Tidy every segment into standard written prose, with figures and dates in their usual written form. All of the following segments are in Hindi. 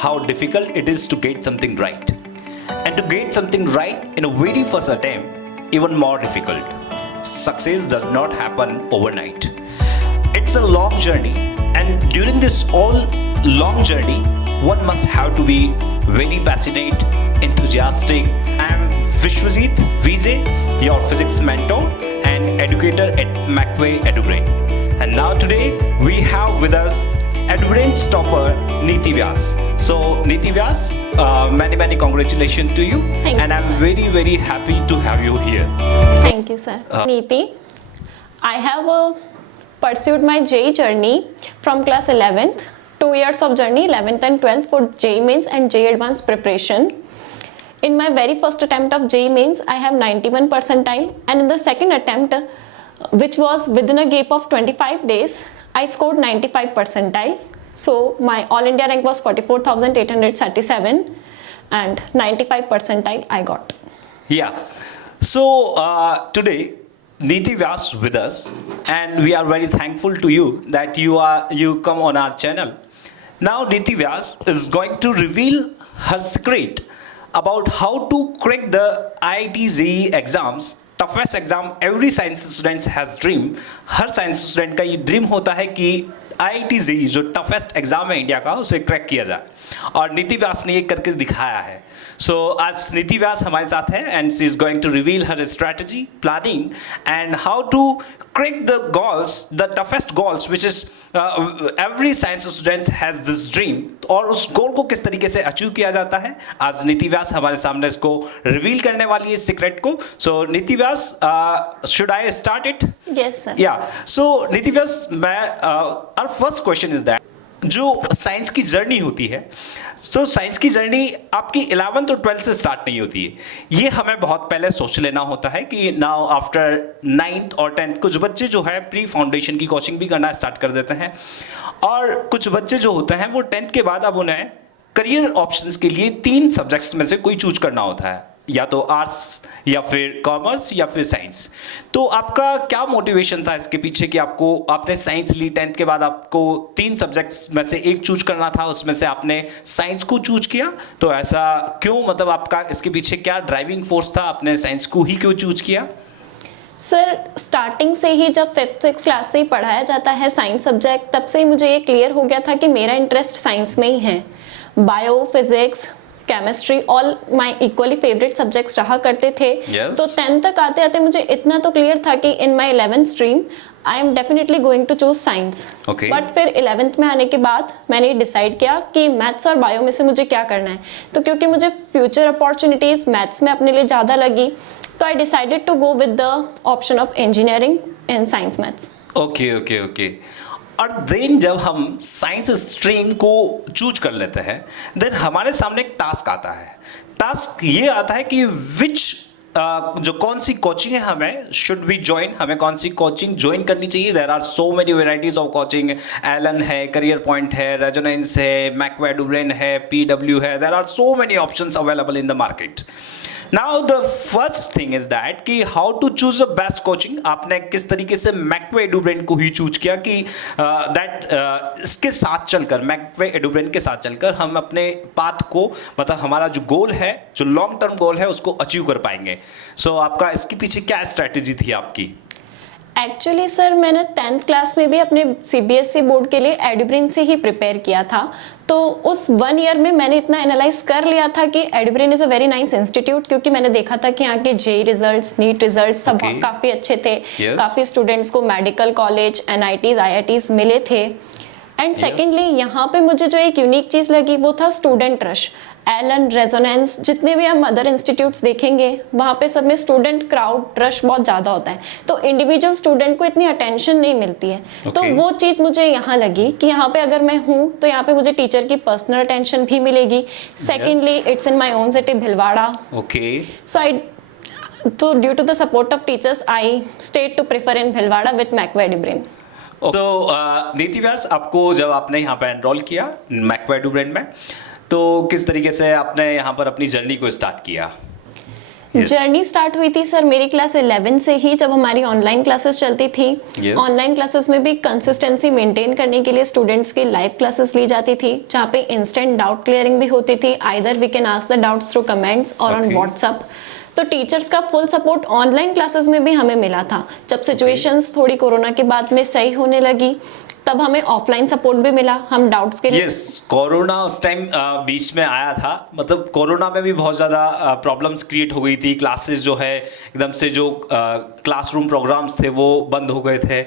how difficult it is to get something right. And to get something right in a very first attempt, even more difficult. Success does not happen overnight. It's a long journey, and during this all long journey, one must have to be very passionate, enthusiastic. I am Vishwajit Vijay, your physics mentor and educator at McVey EduBrain. And now today we have with us EduBrain's topper Neeti Vyas. So Neeti Vyas, many congratulations to you. Thank you, and I'm sir. very happy to have you here. Thank you, sir. Neeti, I have pursued my JEE journey from class 11th, 2 years of journey, 11th and 12th for JEE Mains and JEE Advanced preparation. In my very first attempt of JEE Mains, I have 91 percentile, and in the second attempt, which was within a gap of 25 days, I scored 95 percentile. So my all India rank was 44,837 and 95 percentile I got. Yeah. So today Neeti Vyas with us, and we are very thankful to you that you come on our channel. Now Neeti Vyas is going to reveal her secret about how to crack the IIT JEE exams. Toughest exam every science students has dream. Her science student का ये ड्रीम होता है कि IIT JEE जो टफेस्ट एग्जाम है इंडिया का उसे क्रैक किया जाए, और नीति व्यास ने ये करके दिखाया है. सो आज नीति व्यास हमारे साथ है and she is going to reveal her strategy, planning and how to crack the goals, the toughest goals, which is every science student has this dream. और उस गोल को किस तरीके से अचीव किया जाता है, आज नीति व्यास हमारे सामने इसको रिवील करने वाली है इस सीक्रेट को. सो नीति व्यास, should I start it? Yes, sir. Yeah. So नीति व्यास, मैं our first question is that जो साइंस की जर्नी होती है, सो साइंस की जर्नी आपकी 11th और 12th से स्टार्ट नहीं होती है. ये हमें बहुत पहले सोच लेना होता है कि नाउ आफ्टर 9th और 10th कुछ बच्चे जो है प्री फाउंडेशन की कोचिंग भी करना स्टार्ट कर देते हैं, और कुछ बच्चे जो होते हैं वो 10th के बाद अब उन्हें करियर ऑप्शंस के लिए 3 सब्जेक्ट्स में से कोई चूज करना होता है, या तो आर्ट्स या फिर कॉमर्स या फिर साइंस. तो आपका क्या मोटिवेशन था इसके पीछे कि आपने साइंस ली, 10th के बाद आपको 3 सब्जेक्ट्स में से एक चूज करना था, उसमें से आपने साइंस को चूज किया? तो ऐसा क्यों, मतलब आपका इसके पीछे क्या ड्राइविंग फोर्स था, आपने साइंस को ही क्यों चूज किया? सर, स्टार्टिंग से ही जब 5th-6th क्लास से ही पढ़ाया जाता है साइंस सब्जेक्ट, तब से ही मुझे ये क्लियर हो गया था कि मेरा इंटरेस्ट साइंस में ही है. Bio, physics, chemistry all my equally favourite subjects रहा करते थे. Yes. तो 10th तक आते आते मुझे इतना तो क्लियर था कि in my 11th stream I am definitely going to choose science. But फिर 11th में आने के बाद मैंने डिसाइड किया कि मैथ्स और बायो में से मुझे क्या करना है. तो क्योंकि मुझे फ्यूचर अपॉर्चुनिटीज मैथ्स में अपने लिए ज़्यादा लगी, तो I decided to go with the option of engineering in science maths. Okay. और देन जब हम साइंस स्ट्रीम को चूज कर लेते हैं, देन हमारे सामने एक टास्क आता है. टास्क ये आता है कि जो कौन सी कोचिंग है हमें शुड बी ज्वाइन, हमें कौन सी कोचिंग ज्वाइन करनी चाहिए. There are so many varieties of coaching. Allen है, करियर पॉइंट है, रेजोनेंस है, मैकवे एडुब्रेन है, PW है. There are so many options available in the market. Now the first thing is that कि how to choose the best coaching. आपने किस तरीके से मैकवे एडुब्रेन को ही चूज किया कि इसके साथ चलकर, मैकवे एडुब्रेन के साथ चलकर हम अपने पाथ को, मतलब हमारा जो गोल है, जो लॉन्ग टर्म गोल है, उसको अचीव कर पाएंगे. सो आपका इसके पीछे क्या स्ट्रैटेजी थी आपकी? एक्चुअली सर, मैंने 10th क्लास में भी अपने CBSE बोर्ड के लिए एडुब्रेन से ही प्रिपेयर किया था. तो उस 1 ईयर में मैंने इतना एनालाइज कर लिया था कि Edubrain is a very nice institute, क्योंकि मैंने देखा था कि यहाँ के JEE रिजल्ट्स, नीट रिजल्ट्स सब काफ़ी अच्छे थे. काफ़ी स्टूडेंट्स को मेडिकल कॉलेज, NITs, IITs मिले थे. एंड सेकेंडली यहाँ पे मुझे जो एक यूनिक चीज़ लगी वो था स्टूडेंट रश. एलन, रेजोनेंस, जितने भी हम अदर इंस्टीट्यूट्स देखेंगे वहाँ पे सब में स्टूडेंट क्राउड रश बहुत ज़्यादा होता है, तो इंडिविजुअल स्टूडेंट को इतनी अटेंशन नहीं मिलती है. तो वो चीज़ मुझे यहाँ लगी कि यहाँ पे अगर मैं हूँ तो यहाँ पे मुझे टीचर की पर्सनल अटेंशन भी मिलेगी. Secondly it's in my own city Bhilwara. So due to the support of teachers, I stayed to prefer in Bhilwara with McVey EduBrain. तो नीति व्यास, आपको जब आपने यहाँ पे एनरोल किया मैकवे एडुब्रेन में, तो किस तरीके से आपने यहाँ पर अपनी जर्नी को स्टार्ट किया? Yes. जर्नी स्टार्ट हुई थी सर मेरी क्लास 11 से ही, जब हमारी ऑनलाइन क्लासेस चलती थी। Yes. ऑनलाइन क्लासेस में भी कंसिस्टेंसी मेंटेन करने के लिए स्टूडेंट्स की लाइव क्लासेस ली जाती थी, जहाँ पे इंस्टेंट डाउट क्लियरिंग भी होती थी। Either we can ask the doubts through comments और ऑन Okay. व्हाट्सएप। तो टीचर्स का फुल सपोर्ट ऑनलाइन क्लासेस में भी हमें मिला था। जब सिचुएशंस थोड़ी कोरोना के बाद में सही होने लगी, तब हमें ऑफलाइन सपोर्ट भी मिला। हम डाउट्स के लिए यस, कोरोना उस टाइम बीच में आया था। मतलब कोरोना में भी बहुत ज़्यादा प्रॉब्लम्स क्रिएट हो गई थी। क्लासेस जो है एकदम से जो क्लासरूम प्रोग्राम्स थे वो बंद हो गए थे,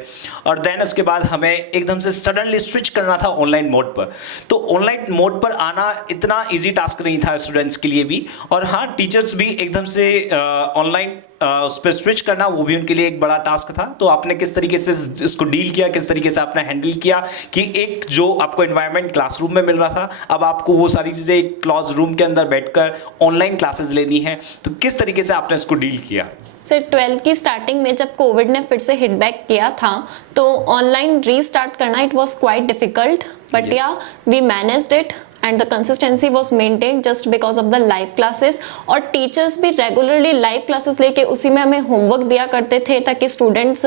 और देन उसके बाद हमें एकदम से सडनली स्विच करना था ऑनलाइन मोड पर। तो ऑनलाइन मोड पर आना इतना इजी टास्क नहीं था स्टूडेंट्स के लिए भी, और हाँ टीचर्स भी एकदम से ऑनलाइन उस पर स्विच करना वो भी उनके लिए एक बड़ा टास्क था। तो आपने किस तरीके से इसको डील किया, किस तरीके से आपने हैंडल किया कि एक जो आपको एनवायरनमेंट क्लासरूम में मिल रहा था, अब आपको वो सारी चीज़ें एक क्लास रूम के अंदर बैठकर ऑनलाइन क्लासेस लेनी है, तो किस तरीके से आपने इसको डील किया? सर 12th की स्टार्टिंग में जब कोविड ने फिर से हिट बैक किया था, तो ऑनलाइन रीस्टार्ट करना it was quite difficult, but Yes. या we managed it and the consistency was maintained just because of the live classes. और टीचर्स भी रेगुलरली लाइव क्लासेस लेके उसी में हमें होमवर्क दिया करते थे, ताकि स्टूडेंट्स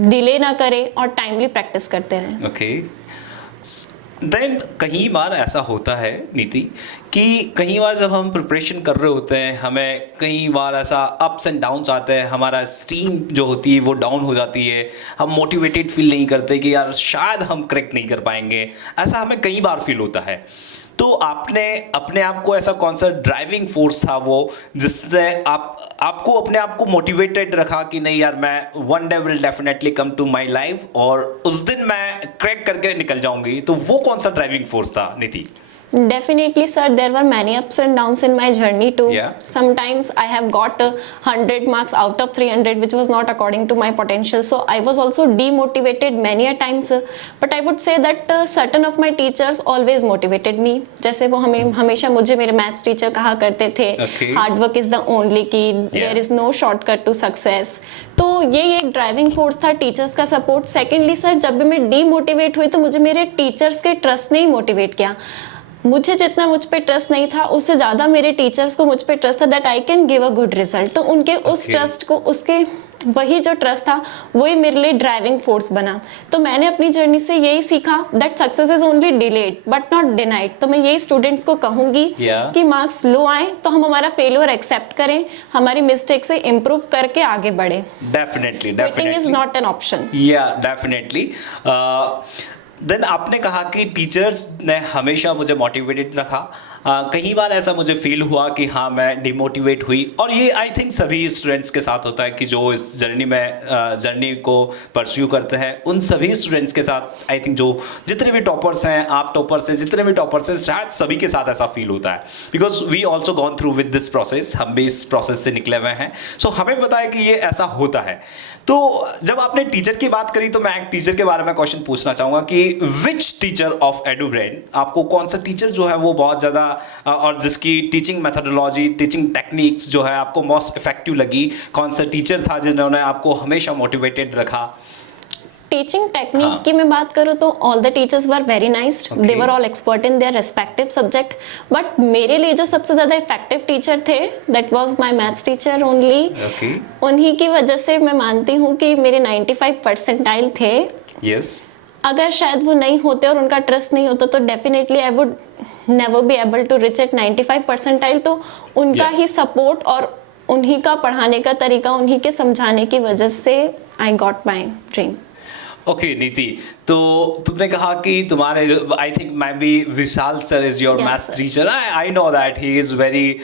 डिले ना करें और टाइमली प्रैक्टिस करते रहें। ओके, देन कई बार ऐसा होता है नीति कि कई बार जब हम प्रिपरेशन कर रहे होते हैं, हमें कई बार ऐसा अप्स एंड डाउन्स आते हैं, हमारा स्टीम जो होती है वो डाउन हो जाती है, हम मोटिवेटेड फील नहीं करते कि यार शायद हम करेक्ट नहीं कर पाएंगे, ऐसा हमें कई बार फील होता है। तो आपने अपने आप को ऐसा कौन सा ड्राइविंग फोर्स था वो जिससे आपको अपने आप को मोटिवेटेड रखा कि नहीं यार मैं one day will definitely come to my life और उस दिन मैं क्रैक करके निकल जाऊंगी, तो वो कौन सा ड्राइविंग फोर्स था नीति? Definitely, sir. There were many ups and downs in my journey too. Yeah. Sometimes I have got 100 marks out of 300, which was not according to my potential. So I was also demotivated many a times. But I would say that certain of my teachers always motivated me. जैसे वो हमें हमेशा मुझे मेरे मैथ्स टीचर कहा करते थे, Okay. hard work is the only key. Yeah. There is no shortcut to success. तो ये एक ड्राइविंग फोर्स था, टीचर्स का सपोर्ट। सेकेंडली सर, जब भी मैं डीमोटिवेट हुई तो मुझे मेरे टीचर्स के ट्रस्ट ने ही मोटिवेट किया। मुझे जितना मुझ पे ट्रस्ट नहीं था, उससे ज़्यादा मेरे टीचर्स को मुझ पे ट्रस्ट था that I can give a good result. तो उनके उस Okay. ट्रस्ट को, उसके वही जो ट्रस्ट था वही मेरे लिए ड्राइविंग फोर्स बना। तो मैंने अपनी जर्नी से यही सीखा that success is only delayed but not denied. तो मैं यही स्टूडेंट्स को कहूँगी Yeah. कि मार्क्स लो आए तो हम हमारा फेलियर एक्सेप्ट करें, हमारी मिस्टेक से इम्प्रूव करके आगे बढ़े। Definitely quitting is not an option. या डेफिनेटली। देन आपने कहा कि टीचर्स ने हमेशा मुझे मोटिवेटेड रखा। कई बार ऐसा मुझे फील हुआ कि हाँ मैं डिमोटिवेट हुई, और ये आई थिंक सभी स्टूडेंट्स के साथ होता है कि जो इस जर्नी को परस्यू करते हैं, उन सभी स्टूडेंट्स के साथ आई थिंक जो जितने भी टॉपर्स हैं, आप टॉपर्स हैं, जितने भी टॉपर्स हैं, शायद सभी के साथ ऐसा फील होता है, because we also gone through with this process. हम भी इस प्रोसेस से निकले हुए हैं, सो हमें पता है कि ये ऐसा होता है। तो जब आपने टीचर की बात करी तो मैं एक टीचर के बारे में क्वेश्चन पूछना चाहूँगा कि विच टीचर ऑफ एडुब्रेन, आपको कौन सा टीचर जो है वो बहुत ज़्यादा और जिसकी टीचिंग मेथोडोलॉजी, टीचिंग टेक्निक्स जो है आपको मोस्ट इफेक्टिव लगी, कौन सा टीचर था जिन्होंने आपको हमेशा मोटिवेटेड रखा? टीचिंग टेक्निक की मैं बात करूँ तो all the teachers were very nice, they were all expert in their respective subject. But मेरे लिए जो सबसे ज़्यादा इफेक्टिव टीचर थे that was my maths teacher only. Okay, उन्हीं की वजह से मैं मानती हूँ कि मेरे 95 परसेंटाइल थे। यस, अगर शायद वो नहीं होते और उनका ट्रस्ट नहीं होता तो definitely I would never be able to reach at 95 percentile. तो उनका ही सपोर्ट और उन्हीं का पढ़ाने का तरीका, उन्हीं के समझाने की वजह से I got my dream. Okay नीति, तो तुमने कहा कि तुम्हारे, आई थिंक मैं भी, Vishal sir is your Yes, maths sir. Teacher. I know that he is very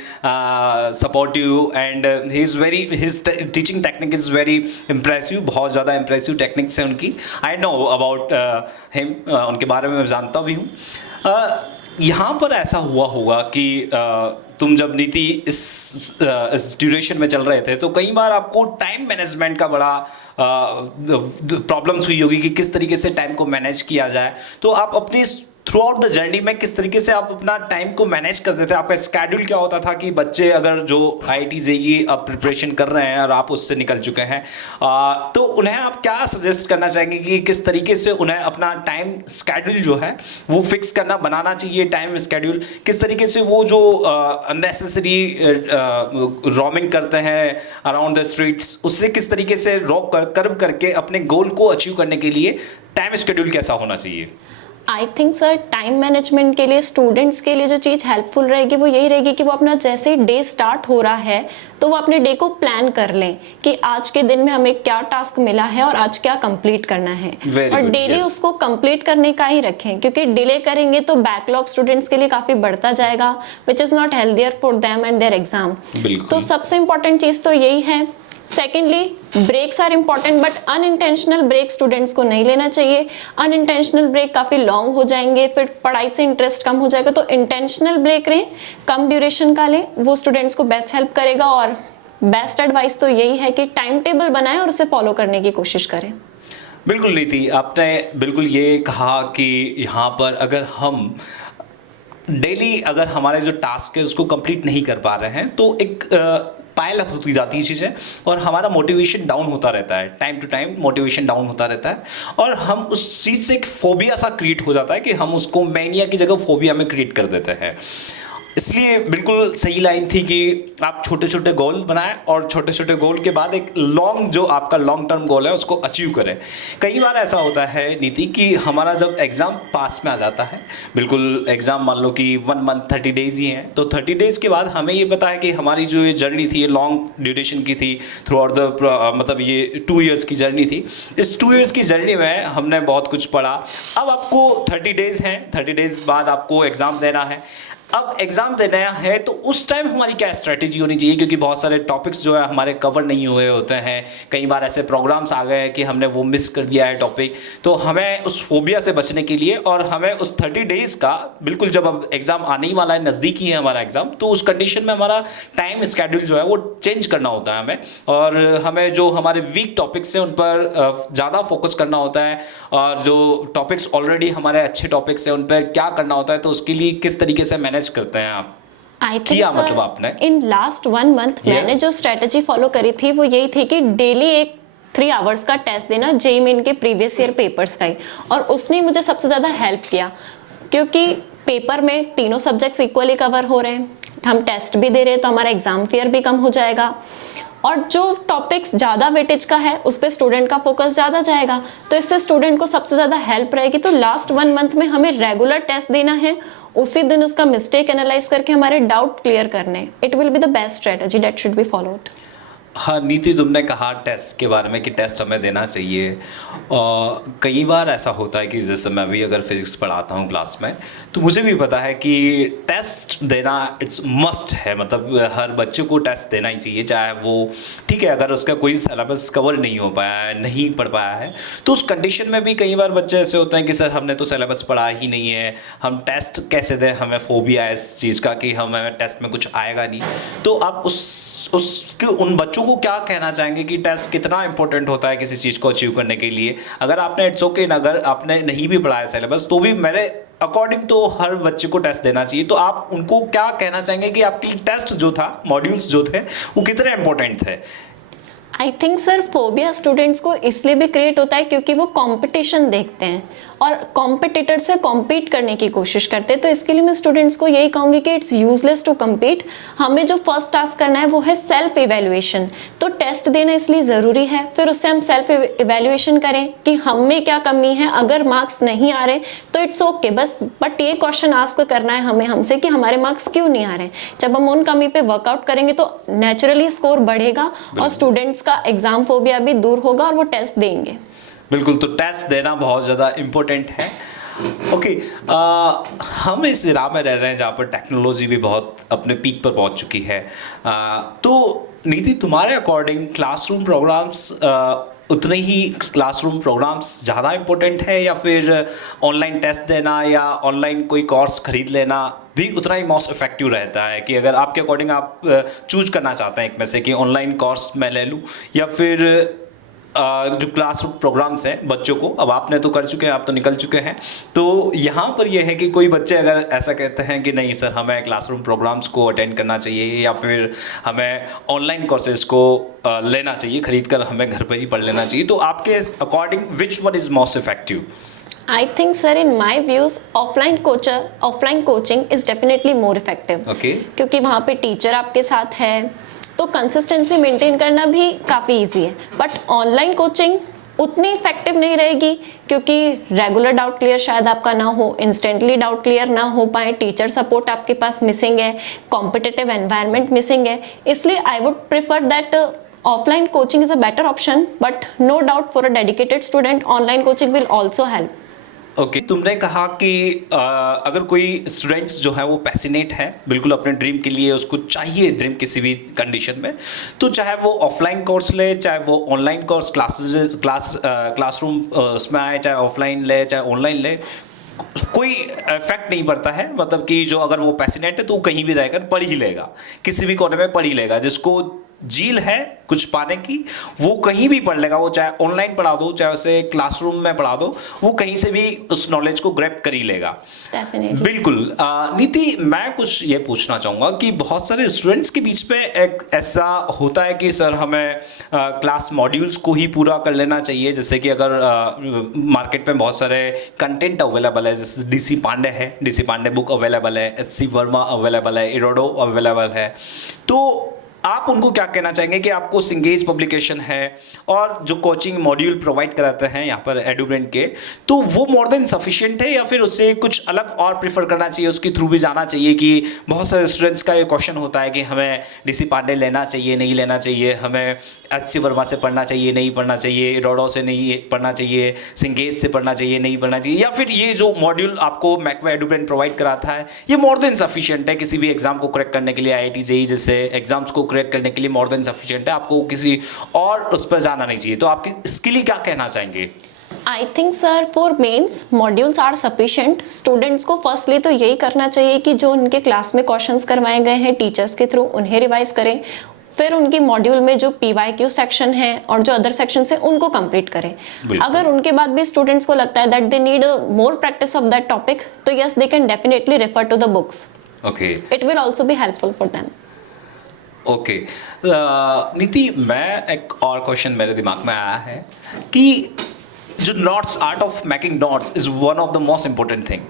supportive and he is very, his teaching technique is very impressive. बहुत ज़्यादा इम्प्रेसिव टेक्निक्स हैं उनकी। आई नो अबाउट हिम, उनके बारे में मैं जानता भी हूँ। यहाँ पर ऐसा हुआ होगा कि तुम जब नीति इस ड्यूरेशन में चल रहे थे तो कई बार आपको टाइम मैनेजमेंट का बड़ा प्रॉब्लम्स हुई होगी कि किस तरीके से टाइम को मैनेज किया जाए। तो आप अपने थ्रू आउट द जर्नी में किस तरीके से आप अपना टाइम को मैनेज करते थे? आपका स्केड्यूल क्या होता था कि बच्चे अगर जो IIT जेईई अब प्रिपरेशन कर रहे हैं और आप उससे निकल चुके हैं, तो उन्हें आप क्या सजेस्ट करना चाहेंगे कि किस तरीके से उन्हें अपना टाइम स्केड्यूल जो है वो फिक्स करना बनाना चाहिए? टाइम स्केड्यूल किस तरीके से वो जो अननेसेसरी रोमिंग करते हैं अराउंड द स्ट्रीट्स, उससे किस तरीके से रॉक कर्व करके अपने गोल को अचीव करने के लिए टाइम स्केड्यूल कैसा होना चाहिए? आई थिंक सर टाइम मैनेजमेंट के लिए स्टूडेंट्स के लिए जो चीज़ हेल्पफुल रहेगी वो यही रहेगी कि वो अपना जैसे ही डे स्टार्ट हो रहा है तो वो अपने डे को प्लान कर लें कि आज के दिन में हमें क्या टास्क मिला है और आज क्या कंप्लीट करना है। और डेली उसको कंप्लीट करने का ही रखें, क्योंकि डिले करेंगे तो बैकलॉग स्टूडेंट्स के लिए काफ़ी बढ़ता जाएगा, which is not healthier for them and their exam. तो सबसे इंपॉर्टेंट चीज़ तो यही है। Secondly, breaks are important but unintentional break students को नहीं लेना चाहिए। अनइंटेंशनल ब्रेक काफ़ी लॉन्ग हो जाएंगे, फिर पढ़ाई से इंटरेस्ट कम हो जाएगा। तो इंटेंशनल ब्रेक लें, कम ड्यूरेशन का लें, वो स्टूडेंट्स को बेस्ट हेल्प करेगा। और बेस्ट एडवाइस तो यही है कि टाइम टेबल बनाएं और उसे फॉलो करने की कोशिश करें। बिल्कुल नीति, आपने बिल्कुल ये कहा कि यहाँ पर अगर हम डेली अगर हमारे जो टास्क है उसको कंप्लीट नहीं कर पा रहे हैं तो एक पायल अप होती जाती है चीज़ें और हमारा मोटिवेशन डाउन होता रहता है, time to time motivation down होता रहता है और हम उस चीज़ से एक फोबिया सा क्रिएट हो जाता है कि हम उसको मैनिया की जगह फोबिया में क्रिएट कर देते हैं। इसलिए बिल्कुल सही लाइन थी कि आप छोटे छोटे गोल बनाएं और छोटे छोटे गोल के बाद एक लॉन्ग जो आपका लॉन्ग टर्म गोल है उसको अचीव करें। कई बार ऐसा होता है नीति कि हमारा जब एग्ज़ाम पास में आ जाता है, बिल्कुल एग्ज़ाम मान लो कि 1 मंथ 30 डेज़ ही हैं, तो 30 डेज़ के बाद हमें ये पता है कि हमारी जो ये जर्नी थी ये लॉन्ग ड्यूरेशन की थी, थ्रू आउट द मतलब ये 2 इयर्स की जर्नी थी। इस 2 इयर्स की जर्नी में हमने बहुत कुछ पढ़ा। अब आपको 30 डेज़ हैं, 30 डेज़ बाद आपको एग्ज़ाम देना है। अब एग्जाम देना है तो उस टाइम हमारी क्या स्ट्रेटेजी होनी चाहिए, क्योंकि बहुत सारे टॉपिक्स जो है हमारे कवर नहीं हुए होते हैं। कई बार ऐसे प्रोग्राम्स आ गए हैं कि हमने वो मिस कर दिया है टॉपिक। तो हमें उस फोबिया से बचने के लिए और हमें उस 30 डेज़ का बिल्कुल जब अब एग्ज़ाम आने ही वाला है, नज़दीक ही है हमारा एग्ज़ाम, तो उस कंडीशन में हमारा टाइम स्केड्यूल जो है वो चेंज करना होता है हमें। और हमें जो हमारे वीक टॉपिक्स हैं उन पर ज़्यादा फोकस करना होता है और जो टॉपिक्स ऑलरेडी हमारे अच्छे टॉपिक्स हैं उन पर क्या करना होता है। तो उसके लिए किस तरीके से मैनेज करते हैं आप? किया मतलब आपने इन लास्ट 1 मंथ मैंने जो स्ट्रेटेजी फॉलो करी थी वो यही थी कि डेली एक 3 आवर्स का टेस्ट देना, जेईई मेन के प्रीवियस ईयर पेपर्स का ही। और उसने मुझे सबसे ज़्यादा हेल्प किया, क्योंकि पेपर में तीनों सब्जेक्ट्स इक्वली कवर हो रहे हैं, हम टेस्ट भी दे रहे हैं तो हमारा एग्जाम फेयर भी कम हो जाएगा। और जो टॉपिक्स ज़्यादा वेटेज का है उस पर स्टूडेंट का फोकस ज़्यादा जाएगा, तो इससे स्टूडेंट को सबसे ज़्यादा हेल्प रहेगी। तो लास्ट 1 मंथ में हमें रेगुलर टेस्ट देना है, उसी दिन उसका मिस्टेक एनालाइज करके हमारे डाउट क्लियर करने। It will be the best strategy that should be followed. हाँ नीति, तुमने कहा टेस्ट के बारे में कि टेस्ट हमें देना चाहिए। और कई बार ऐसा होता है कि जैसे मैं भी अगर फिजिक्स पढ़ाता हूँ क्लास में, तो मुझे भी पता है कि टेस्ट देना इट्स मस्ट है। मतलब हर बच्चे को टेस्ट देना ही चाहिए, चाहे वो ठीक है अगर उसका कोई सिलेबस कवर नहीं हो पाया है, नहीं पढ़ पाया है, तो उस कंडीशन में भी कई बार बच्चे ऐसे होते हैं कि सर हमने तो सिलेबस पढ़ा ही नहीं है, हम टेस्ट कैसे दें, हमें फोबिया है इस चीज़ का कि हमें टेस्ट में कुछ आएगा नहीं। तो आप उन बच्चों को क्या कहना चाहेंगे कि टेस्ट कितना इंपॉर्टेंट होता है किसी चीज़ को अचीव करने के लिए? अगर आपने इट्स ओके अगर आपने नहीं भी पढ़ा है सिलेबस, तो भी मेरे अकॉर्डिंग तो हर बच्चे को टेस्ट देना चाहिए। तो आप उनको क्या कहना चाहेंगे कि आपके लिए टेस्ट जो था, मॉड्यूल्स जो थे, वो कितने इंपॉर्टेंट थे? आई थिंक सर फोबिया स्टूडेंट्स को इसलिए भी क्रिएट होता है क्योंकि वो कंपटीशन देखते हैं और कॉम्पिटिटर से कॉम्पीट करने की कोशिश करते हैं। तो इसके लिए मैं स्टूडेंट्स को यही कहूँगी कि इट्स यूजलेस टू कम्पीट। हमें जो फर्स्ट टास्क करना है वो है सेल्फ इवेल्युएशन। तो टेस्ट देना इसलिए ज़रूरी है, फिर उससे हम सेल्फ इवेल्युएशन करें कि हम में क्या कमी है। अगर मार्क्स नहीं आ रहे तो इट्स ओके बस, बट ये क्वेश्चन आस्क करना है हमें हमसे कि हमारे मार्क्स क्यों नहीं आ रहे। जब हम उन कमी पे वर्कआउट करेंगे तो नेचुरली स्कोर बढ़ेगा और स्टूडेंट्स का एग्जाम फोबिया भी दूर होगा और वो टेस्ट देंगे। बिल्कुल, तो टेस्ट देना बहुत ज़्यादा इम्पोर्टेंट है। ओके, हम इस राह में रह रहे हैं जहाँ पर टेक्नोलॉजी भी बहुत अपने पीक पर पहुँच चुकी है। तो नीति, तुम्हारे अकॉर्डिंग क्लासरूम प्रोग्राम्स उतने ही क्लासरूम प्रोग्राम्स ज़्यादा इम्पोर्टेंट है या फिर ऑनलाइन टेस्ट देना या ऑनलाइन कोई कोर्स खरीद लेना भी उतना ही मोस्ट इफेक्टिव रहता है? कि अगर आपके अकॉर्डिंग आप चूज करना चाहते हैं एक में से कि ऑनलाइन कोर्स मैं ले लूँ या फिर जो क्लास प्रोग्राम्स हैं बच्चों को, अब आपने तो कर चुके हैं, आप तो निकल चुके हैं, तो यहाँ पर यह है कि कोई बच्चे अगर ऐसा कहते हैं कि नहीं सर हमें क्लासरूम प्रोग्राम्स को अटेंड करना चाहिए या फिर हमें ऑनलाइन कोर्सेज को लेना चाहिए, खरीद कर हमें घर पर ही पढ़ लेना चाहिए, तो आपके according which one is most effective? I think sir in my views offline coaching is definitely more effective. Okay. क्योंकि वहाँ पे टीचर आपके साथ है तो कंसिस्टेंसी मेंटेन करना भी काफ़ी इजी है, बट ऑनलाइन कोचिंग उतनी इफेक्टिव नहीं रहेगी क्योंकि रेगुलर डाउट क्लियर शायद आपका ना हो, इंस्टेंटली डाउट क्लियर ना हो पाए, टीचर सपोर्ट आपके पास मिसिंग है, कॉम्पिटिटिव एनवायरनमेंट मिसिंग है, इसलिए I would prefer that offline coaching is a better option, but no doubt for a dedicated student online coaching will also help. Okay तुमने कहा कि अगर कोई स्टूडेंट्स जो है वो पैसिनेट है बिल्कुल अपने ड्रीम के लिए, उसको चाहिए ड्रीम किसी भी कंडीशन में, तो चाहे वो ऑफलाइन कोर्स ले, चाहे वो ऑनलाइन कोर्स क्लासरूम उसमें आए, चाहे ऑफलाइन ले चाहे ऑनलाइन ले, कोई इफेक्ट नहीं पड़ता है। मतलब कि जो अगर वो पैसिनेट है तो वो कहीं भी रहकर पढ़ ही लेगा, किसी भी कोने में पढ़ ही लेगा, जिसको झील है कुछ पाने की वो कहीं भी पढ़ लेगा, वो चाहे ऑनलाइन पढ़ा दो चाहे उसे क्लासरूम में पढ़ा दो, वो कहीं से भी उस नॉलेज को ग्रैब कर ही लेगा। बिल्कुल। नीति, मैं कुछ ये पूछना चाहूँगा कि बहुत सारे स्टूडेंट्स के बीच में एक ऐसा होता है कि सर हमें क्लास मॉड्यूल्स को ही पूरा कर लेना चाहिए, जैसे कि अगर मार्केट में बहुत सारे कंटेंट अवेलेबल है, जैसे DC पांडे है, DC पांडे बुक अवेलेबल है, SC वर्मा अवेलेबल है, इरोडो अवेलेबल है, तो आप उनको क्या कहना चाहेंगे कि आपको सिंगेज पब्लिकेशन है और जो कोचिंग मॉड्यूल प्रोवाइड कराते हैं यहाँ पर एडुब्रेंड के, तो वो मोर देन सफिशिएंट है या फिर उससे कुछ अलग और प्रीफर करना चाहिए, उसके थ्रू भी जाना चाहिए? कि बहुत सारे स्टूडेंट्स का ये क्वेश्चन होता है कि हमें DC पांडे लेना चाहिए नहीं लेना चाहिए, हमें SC वर्मा से पढ़ना चाहिए नहीं पढ़ना चाहिए, इरोडो से नहीं पढ़ना चाहिए, सिंगेज से पढ़ना चाहिए नहीं पढ़ना चाहिए, या फिर ये जो मॉड्यूल आपको मैकवा एडुब्रेंड प्रोवाइड कराता है ये मोर देन सफिशिएंट है किसी भी एग्जाम को क्रैक करने के लिए, IIT JEE जैसे एग्जाम्स को क्रैक करने के लिए मोर देन सफिशिएंट है, आपको किसी और उस पर जाना नहीं चाहिए, तो आपकी इसके लिए क्या कहना चाहेंगे? I think sir for mains modules are sufficient. Students को फर्स्टली तो यही करना चाहिए कि जो उनके क्लास में क्वेश्चंस करवाए गए हैं टीचर्स के थ्रू उन्हें रिवाइज करें, फिर उनकी मॉड्यूल में जो PYQ सेक्शन है और जो अदर सेक्शन है उनको कंप्लीट करें। अगर उनके बाद भी स्टूडेंट्स को लगता है that they need more practice of that topic, तो yes they can definitely refer to the books. Okay, it will also be helpful for them. Okay Niti, मैं एक और क्वेश्चन मेरे दिमाग में आया है कि जो notes, art of making notes is one of the most important thing.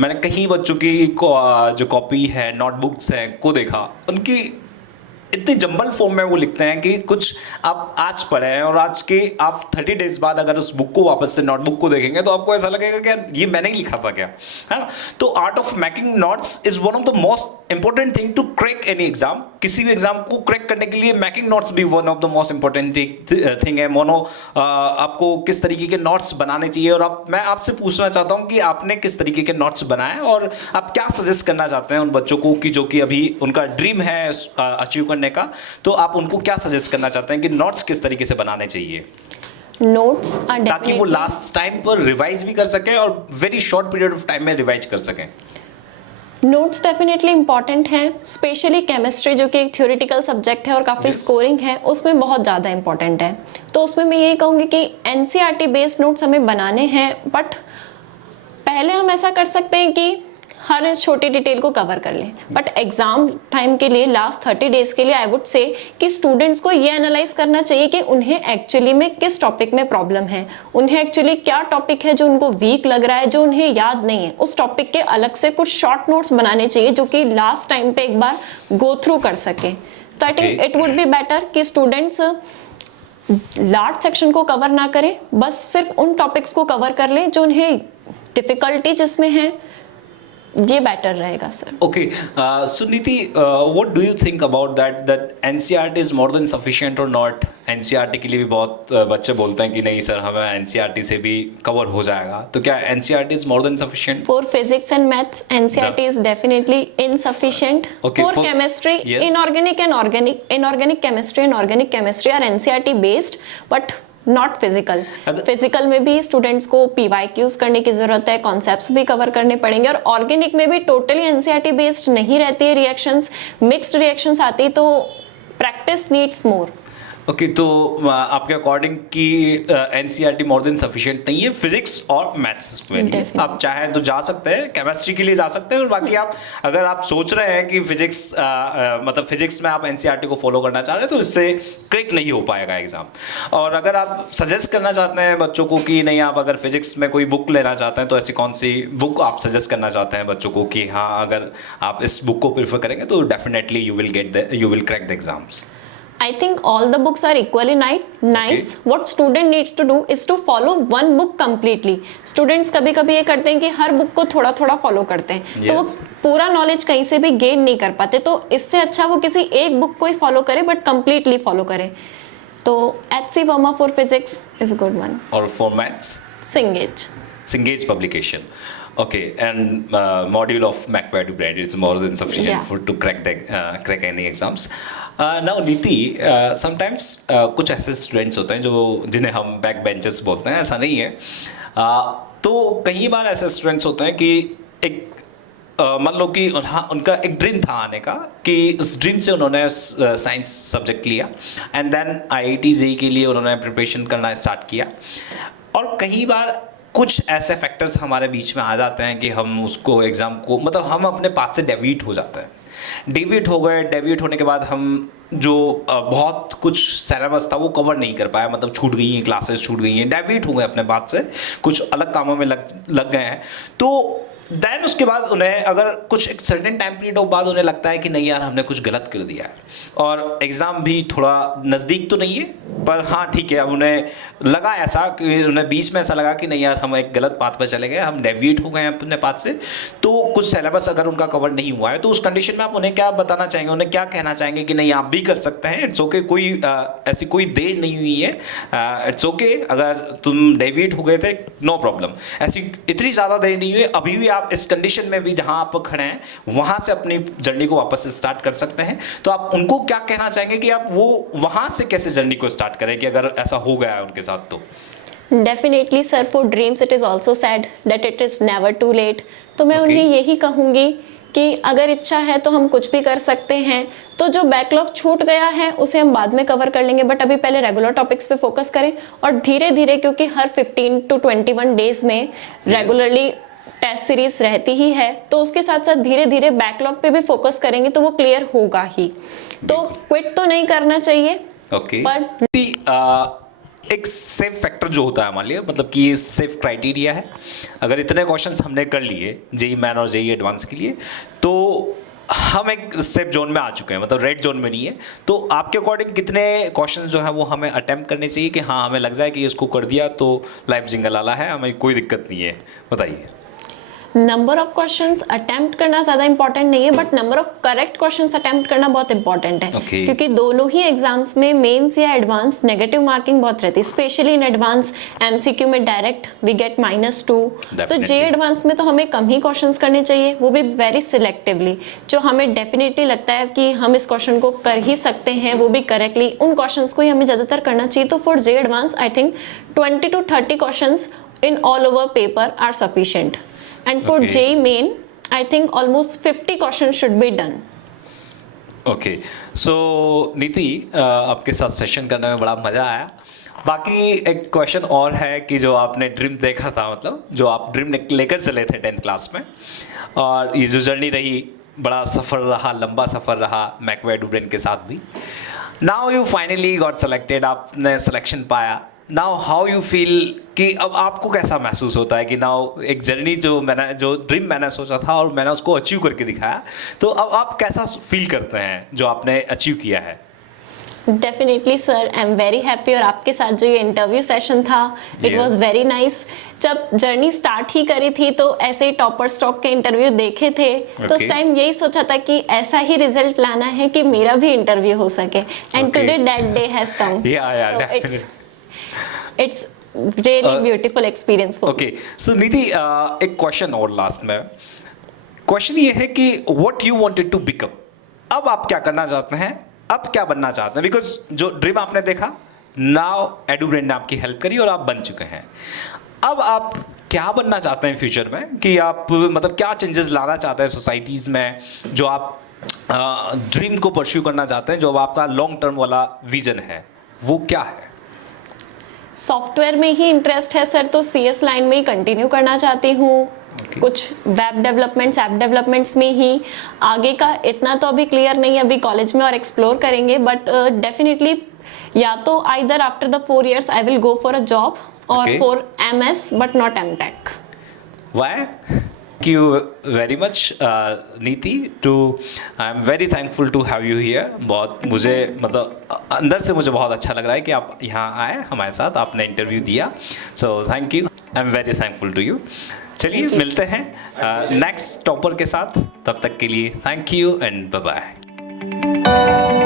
मैंने कई बच्चों की जो कॉपी है, नोटबुक्स हैं को देखा, उनकी इतने जंबल फॉर्म में वो लिखते हैं कि कुछ आप आज पढ़े हैं और आज के आप 30 डेज बाद अगर उस बुक को वापस से नोटबुक को देखेंगे तो आपको ऐसा लगेगा कि यार ये मैंने ही लिखा था क्या, है ना? तो art of making notes is one of the most important thing to crack any exam. किसी भी एग्जाम को क्रैक करने के लिए मेकिंग नोट्स भी one of the most important thing है। आपको किस तरीके के नोट्स बनाने चाहिए, और मैं आपसे पूछना चाहता हूँ कि आपने किस तरीके के नोट्स बनाए और आप क्या सजेस्ट करना चाहते हैं उन बच्चों को कि जो कि अभी उनका ड्रीम है अचीव करने का, तो आप उनको क्या सजेस्ट करना चाहते हैं कि नोट्स किस तरीके से बनाने चाहिए नोट्स ताकि वो लास्ट टाइम पर रिवाइज भी कर सकें और very short period of time में रिवाइज कर सकें? नोट्स डेफिनेटली इंपॉर्टेंट हैं, स्पेशली केमिस्ट्री जो कि एक थ्योरेटिकल सब्जेक्ट है और काफ़ी स्कोरिंग है, उसमें बहुत ज़्यादा इंपॉर्टेंट है। तो उसमें मैं यही कहूँगी कि NCERT बेस्ड नोट्स हमें बनाने हैं, बट पहले हम ऐसा कर सकते हैं कि हर छोटी डिटेल को कवर कर लें, बट एग्जाम टाइम के लिए लास्ट 30 डेज के लिए आई वुड से कि स्टूडेंट्स को ये एनालाइज करना चाहिए कि उन्हें एक्चुअली में किस टॉपिक में प्रॉब्लम है, उन्हें एक्चुअली क्या टॉपिक है जो उनको वीक लग रहा है, जो उन्हें याद नहीं है, उस टॉपिक के अलग से कुछ शॉर्ट नोट्स बनाने चाहिए जो कि लास्ट टाइम पे एक बार गो थ्रू कर सके। तो I think it would be better कि स्टूडेंट्स लार्ज सेक्शन को कवर ना करें, बस सिर्फ उन टॉपिक्स को कवर कर लें जो उन्हें डिफिकल्टी जिसमें है, ये बेटर रहेगा सर। ओके, सो नीति, what do you think about that NCERT is more than sufficient और नॉट? NCERT के लिए भी बहुत बच्चे बोलते हैं कि नहीं सर हमें NCERT से भी कवर हो जाएगा, तो क्या NCERT is more than sufficient? For physics and maths NCERT is definitely insufficient. For chemistry, inorganic chemistry and organic chemistry are NCERT based, but not physical. Physical में भी स्टूडेंट्स को PYQs करने की जरूरत है, कॉन्सेप्ट्स भी कवर करने पड़ेंगे, और ऑर्गेनिक में भी टोटली NCERT बेस्ड नहीं रहती है, रिएक्शंस मिक्स्ड रिएक्शंस आती, तो प्रैक्टिस नीड्स मोर। ओके, तो आपके अकॉर्डिंग कि एनसीईआरटी मोर देन सफिशिएंट नहीं है फिजिक्स और मैथ्स में लिए। Definitely. आप चाहे तो जा सकते हैं, केमिस्ट्री के लिए जा सकते हैं, और बाकी आप अगर आप सोच रहे हैं कि फिजिक्स मतलब फिजिक्स में आप एनसीईआरटी को फॉलो करना चाह रहे हैं तो इससे क्रैक नहीं हो पाएगा एग्जाम। और अगर आप सजेस्ट करना चाहते हैं बच्चों को कि नहीं, आप अगर फिजिक्स में कोई बुक लेना चाहते हैं तो ऐसी कौन सी बुक आप सजेस्ट करना चाहते हैं बच्चों को कि हाँ, अगर आप इस बुक को प्रेफर करेंगे तो definitely you will crack the exams? I think all the books are equally nice. What student needs to do is to follow one book completely. Students कभी कभी ये करते हैं कि हर बुक को थोड़ा थोड़ा फॉलो करते हैं, तो वो पूरा नॉलेज कहीं से भी गेन नहीं कर पाते। तो इससे अच्छा वो किसी एक बुक को ही फॉलो करे बट कंप्लीटली फॉलो करे। तो HC Verma for physics is a good one. और for maths Cengage publication. Okay, and module of McFadden it's more than sufficient to crack any exams. Now Niti, sometimes कुछ ऐसे स्टूडेंट्स होते हैं जो जिन्हें हम बैक बेंचर्स बोलते हैं, ऐसा नहीं है। तो कई बार ऐसे स्टूडेंट्स होते हैं कि एक मान लो कि उनका एक ड्रीम था आने का, कि उस ड्रीम से उन्होंने साइंस सब्जेक्ट लिया एंड देन IIT JEE के लिए उन्होंने प्रिपरेशन करना स्टार्ट किया। और कई बार कुछ ऐसे फैक्टर्स हमारे बीच में आ जाते हैं कि हम उसको एग्ज़ाम को मतलब हम अपने पाथ से डेविएट हो जाते हैं। डेविएट होने के बाद हम जो बहुत कुछ सिलेबस था वो कवर नहीं कर पाया, मतलब छूट गई हैं क्लासेस, छूट गई हैं, डेविएट हो गए अपने पाथ से, कुछ अलग कामों में लग गए हैं। तो देन उसके बाद उन्हें अगर कुछ एक सर्टेन टाइम पीरियड बाद उन्हें लगता है कि नहीं यार, हमने कुछ गलत कर दिया है, और एग्ज़ाम भी थोड़ा नज़दीक तो नहीं है पर हाँ ठीक है, अब उन्हें लगा ऐसा कि उन्हें बीच में ऐसा लगा कि नहीं यार, हम एक गलत पाथ पर चले गए, हम डेविएट हो गए हैं अपने पाथ से। तो कुछ सिलेबस अगर उनका कवर नहीं हुआ है तो उस कंडीशन में आप उन्हें क्या बताना चाहेंगे, उन्हें क्या कहना चाहेंगे कि नहीं आप भी कर सकते हैं, इट्स ओके, कोई ऐसी कोई देर नहीं हुई है, इट्स ओके, अगर तुम डेविएट हो गए थे नो प्रॉब्लम, ऐसी इतनी ज़्यादा देर नहीं हुई, अभी भी आप इस कंडीशन में भी जहां आप खड़े हैं वहां से अपनी जर्नी को वापस स्टार्ट कर सकते हैं। तो आप उनको क्या कहना चाहेंगे कि आप वो वहां से कैसे जर्नी को स्टार्ट करें कि अगर ऐसा हो गया है उनके साथ तो? Definitely sir, for dreams it is also said that it is never too late. तो मैं उन्हें यही कहूँगी कि अगर इच्छा है तो हम कुछ भी कर सकते हैं। तो जो बैकलॉग छूट गया है उसे हम बाद में कवर कर लेंगे, बट अभी पहले रेगुलर टॉपिक्स पे फोकस करें, और धीरे धीरे, क्योंकि हर 15 to 21 डेज में रेगुलरली टेस्ट सीरीज रहती ही है, तो उसके साथ साथ धीरे धीरे बैकलॉग पे भी फोकस करेंगे तो वो क्लियर होगा ही। तो क्विट तो नहीं करना चाहिए। ओके, पर एक सेफ फैक्टर जो होता है मान लिया, मतलब कि ये सेफ क्राइटेरिया है, अगर इतने क्वेश्चंस हमने कर लिए जेईई मैन और जेईई एडवांस के लिए तो हम एक सेफ जोन में आ चुके हैं, मतलब रेड जोन में नहीं है। तो आपके अकॉर्डिंग कितने क्वेश्चंस जो है वो हमें अटेम्प्ट करने चाहिए कि हाँ हमें लग जाए कि इसको कर दिया तो लाइफ जिंगल वाला है, हमें कोई दिक्कत नहीं है, बताइए? नंबर ऑफ क्वेश्चंस अटेम्प्ट करना ज़्यादा इंपॉर्टेंट नहीं है, but number of correct questions attempt करना बहुत इंपॉर्टेंट है। क्योंकि दोनों ही एग्जाम्स में मेंस या एडवांस नेगेटिव मार्किंग बहुत रहती है, स्पेशली इन एडवांस। एमसीक्यू में डायरेक्ट वी गेट -2, तो जे एडवांस में तो हमें कम ही क्वेश्चंस करने चाहिए, वो भी वेरी सिलेक्टिवली, जो हमें डेफिनेटली लगता है कि हम इस क्वेश्चन को कर ही सकते हैं, वो भी करेक्टली, उन क्वेश्चंस को ही हमें ज़्यादातर करना चाहिए। तो for J advance I think 20 to 30 questions in all over paper are sufficient, and for JEE main I think almost 50 questions should be done. Okay, so Niti, आपके साथ सेशन करने में बड़ा मज़ा आया। बाकी एक क्वेश्चन और है कि जो आपने ड्रीम देखा था, मतलब जो आप ड्रीम लेकर चले थे 10th क्लास में, और ये जो जर्नी रही बड़ा सफ़र रहा, लंबा सफ़र रहा मैकफैडन के साथ भी। Now you finally got selected, आपने सिलेक्शन पाया। नाउ हाउ यू फील कि अब आपको कैसा महसूस होता है कि नाउ एक जर्नी जो ड्रीम मैंने सोचा था और मैंने उसको अचीव करके दिखाया, तो अब आप कैसा फील करते हैं जो आपने अचीव किया है? Definitely sir, I am very happy. और आपके साथ जो ये इंटरव्यू सेशन था, इट वाज वेरी नाइस। जब जर्नी स्टार्ट ही करी थी तो ऐसे ही टॉपर स्टॉक के इंटरव्यू देखे थे, तो उस टाइम यही सोचा था कि ऐसा ही रिजल्ट लाना है कि मेरा भी इंटरव्यू हो सके, and today that day has come. It's really beautiful experience for. Okay, so Nidhi, एक क्वेश्चन और लास्ट में। क्वेश्चन ये है कि what you wanted to become, अब आप क्या करना चाहते हैं, अब क्या बनना चाहते हैं? बिकॉज जो ड्रीम आपने देखा, नाउ एडुब्रेन ने आपकी हेल्प करी और आप बन चुके हैं। अब आप क्या बनना चाहते हैं फ्यूचर में, कि आप मतलब क्या चेंजेस लाना चाहते हैं सोसाइटीज़ में, जो आप ड्रीम को परस्यू करना चाहते हैं, जो आपका लॉन्ग टर्म वाला विजन है, वो क्या है? सॉफ्टवेयर में ही इंटरेस्ट है सर, तो CS लाइन में ही कंटिन्यू करना चाहती हूँ। कुछ वेब डेवलपमेंट्स, ऐप डेवलपमेंट्स में ही। आगे का इतना तो अभी क्लियर नहीं है, अभी कॉलेज में और एक्सप्लोर करेंगे, बट डेफिनेटली या तो either after the 4 years I will go for a job और Okay. For MS but not MTech। Why? Thank you very much, Niti. I am very thankful to have you here. बहुत मुझे मतलब अंदर से मुझे बहुत अच्छा लग रहा है कि आप यहाँ आए हमारे साथ, आपने इंटरव्यू दिया. So thank you, I am very thankful to you. चलिए मिलते हैं नेक्स्ट टॉपर के साथ. तब तक के लिए thank you and bye bye.